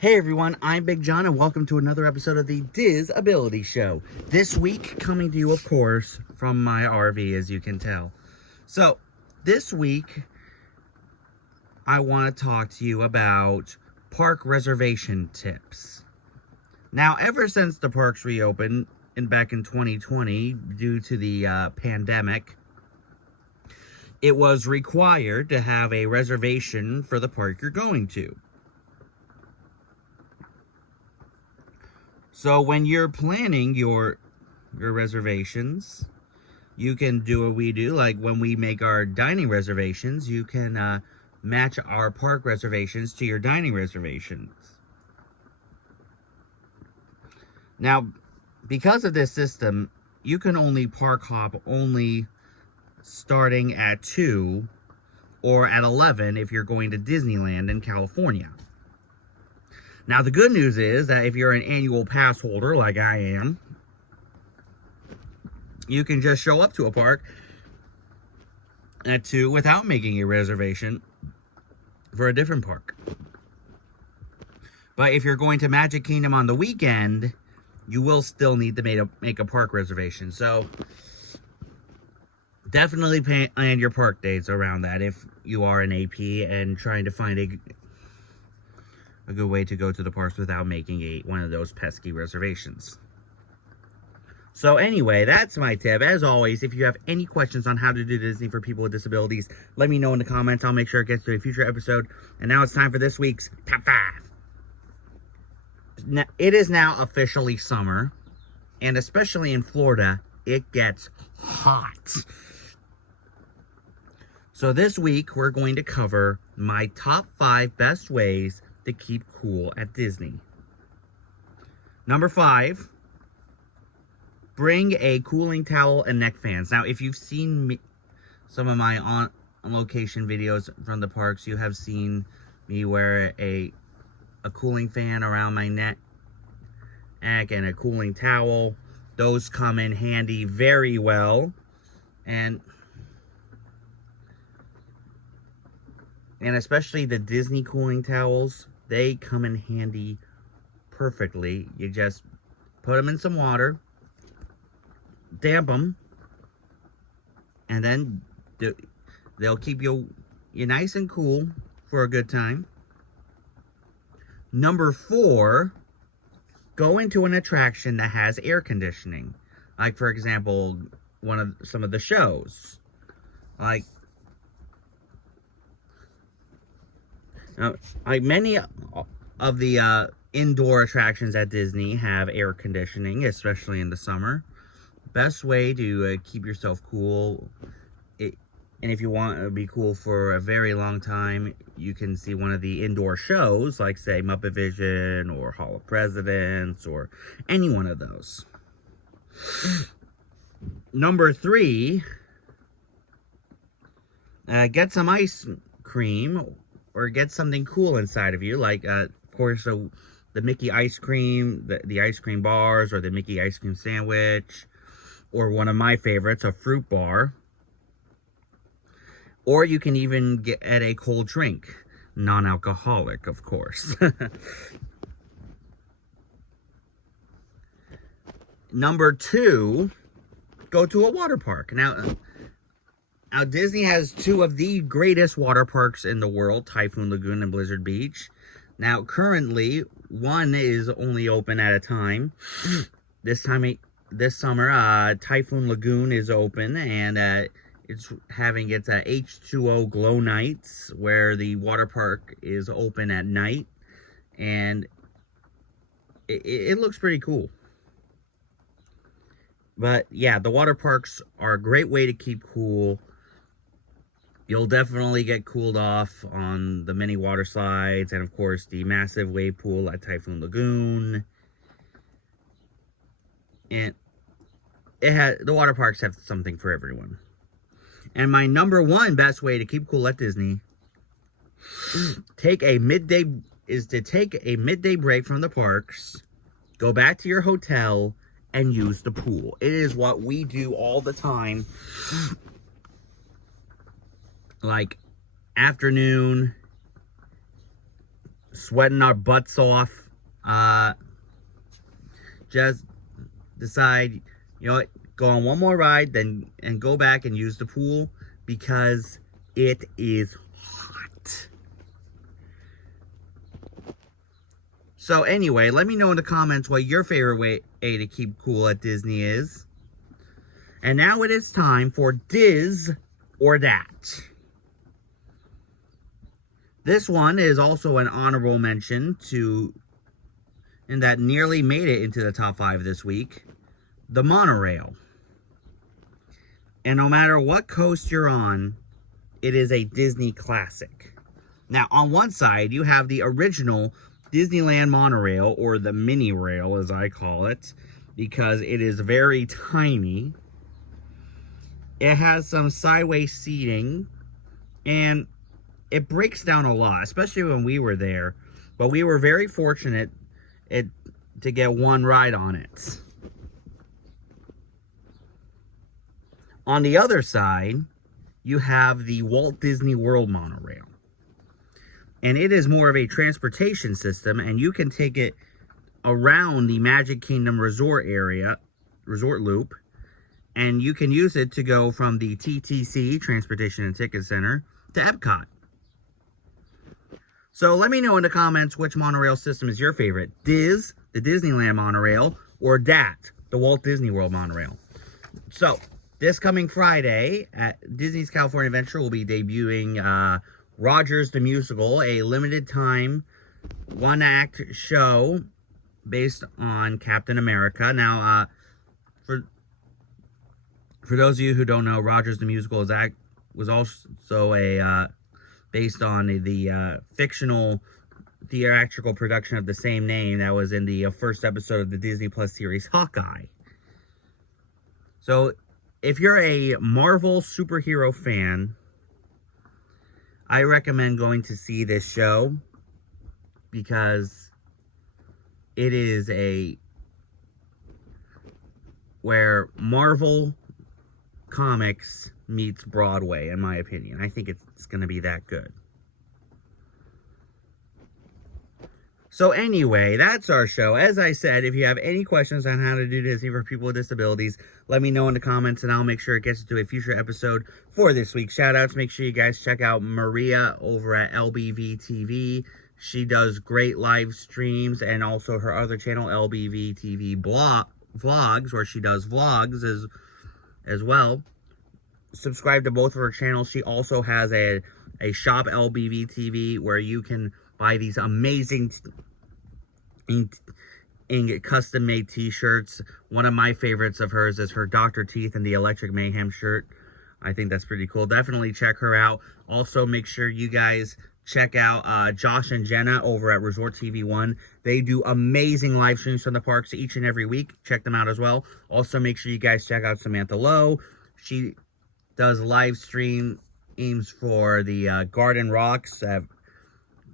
Hey everyone, I'm Big John and welcome to another episode of the DIS Ability Show. This week, coming to you, of course, from my RV, as you can tell. So, this week, I want to talk to you about park reservation tips. Now, ever since the parks reopened back in 2020, due to the pandemic, it was required to have a reservation for the park you're going to. So when you're planning your reservations, you can do what we do. Like when we make our dining reservations, you can match our park reservations to your dining reservations. Now, because of this system, you can only park hop only starting at 2 or at 11 if you're going to Disneyland in California. Now, the good news is that if you're an annual pass holder like I am, you can just show up to a park at 2 without making a reservation for a different park. But if you're going to Magic Kingdom on the weekend, you will still need to make a park reservation. So, definitely plan your park dates around that if you are an AP and trying to find a good way to go to the parks without making one of those pesky reservations. So anyway, that's my tip. As always, if you have any questions on how to do Disney for people with disabilities, let me know in the comments. I'll make sure it gets to a future episode. And now it's time for this week's Top 5. Now, it is now officially summer, and especially in Florida, it gets hot. So this week, we're going to cover my top 5 best ways to keep cool at Disney. Number 5, bring a cooling towel and neck fans. Now, if you've seen some of my on-location videos from the parks, you have seen me wear a cooling fan around my neck and a cooling towel. Those come in handy very well, and especially the Disney cooling towels, they come in handy perfectly. You just put them in some water, damp them, and then they'll keep you nice and cool for a good time. Number 4, go into an attraction that has air conditioning. Like, for example, some of the shows. Like many of the indoor attractions at Disney have air conditioning, especially in the summer. Best way to keep yourself cool, and if you want to be cool for a very long time, you can see one of the indoor shows, like, say, Muppet Vision or Hall of Presidents or any one of those. Number 3, get some ice cream or get something cool inside of you, like, of course, the Mickey ice cream, the ice cream bars, or the Mickey ice cream sandwich, or one of my favorites, a fruit bar. Or you can even get a cold drink, non-alcoholic, of course. Number 2, go to a water park. Now, Disney has 2 of the greatest water parks in the world, Typhoon Lagoon and Blizzard Beach. Now, currently, one is only open at a time. This summer, Typhoon Lagoon is open, and it's having its H2O glow nights, where the water park is open at night, and it looks pretty cool. But yeah, the water parks are a great way to keep cool. You'll definitely get cooled off on the many water slides, and of course the massive wave pool at Typhoon Lagoon. And the water parks have something for everyone. And my number 1 best way to keep cool at Disney take a midday break from the parks, go back to your hotel, and use the pool. It is what we do all the time. Like afternoon, sweating our butts off, just decide, you know what, go on one more ride, then and go back and use the pool because it is hot. So anyway, let me know in the comments what your favorite way to keep cool at Disney is. And now it is time for DIS or DAT. This one is also an honorable mention and that nearly made it into the top 5 this week. The monorail. And no matter what coast you're on, it is a Disney classic. Now, on one side, you have the original Disneyland monorail, or the mini rail as I call it, because it is very tiny. It has some sideways seating, and it breaks down a lot, especially when we were there. But we were very fortunate to get one ride on it. On the other side, you have the Walt Disney World monorail. And it is more of a transportation system, and you can take it around the Magic Kingdom resort loop, and you can use it to go from the TTC, Transportation and Ticket Center, to Epcot. So let me know in the comments which monorail system is your favorite. DIS, the Disneyland monorail, or DAT, the Walt Disney World monorail. So, this coming Friday at Disney's California Adventure will be debuting Rogers the Musical, a limited time one-act show based on Captain America. Now, for those of you who don't know, Rogers the Musical was also a based on the fictional theatrical production of the same name that was in the first episode of the Disney Plus series Hawkeye. So, if you're a Marvel superhero fan, I recommend going to see this show because it is where Marvel Comics meets Broadway, in my opinion. I think it's going to be that good. So anyway, that's our show. As I said, if you have any questions on how to do Disney for people with disabilities, let me know in the comments, and I'll make sure it gets into a future episode for this week. Shout-outs, make sure you guys check out Maria over at LBV TV. She does great live streams, and also her other channel, LBV TV Vlogs, where she does vlogs as well. Subscribe to both of her channels. She also has a shop, LBV TV, where you can buy these amazing custom-made t-shirts. One of my favorites of hers is her Dr. Teeth and the Electric Mayhem shirt. I think that's pretty cool. Definitely check her out. Also, make sure you guys check out Josh and Jenna over at Resort TV 1. They do amazing live streams from the parks each and every week. Check them out as well. Also, make sure you guys check out Samantha Lowe. She does live streams for the Garden Rocks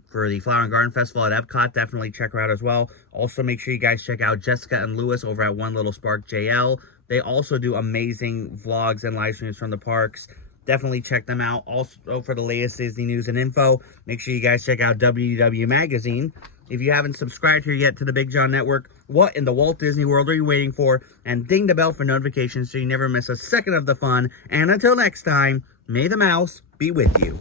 for the Flower and Garden Festival at Epcot. Definitely check her out as well. Also, make sure you guys check out Jessica and Lewis over at One Little Spark JL. They also do amazing vlogs and live streams from the parks. Definitely check them out. Also, for the latest Disney news and info, make sure you guys check out WDW Magazine. If you haven't subscribed here yet to the Big John Network, what in the Walt Disney World are you waiting for? And ding the bell for notifications so you never miss a second of the fun. And until next time, may the mouse be with you.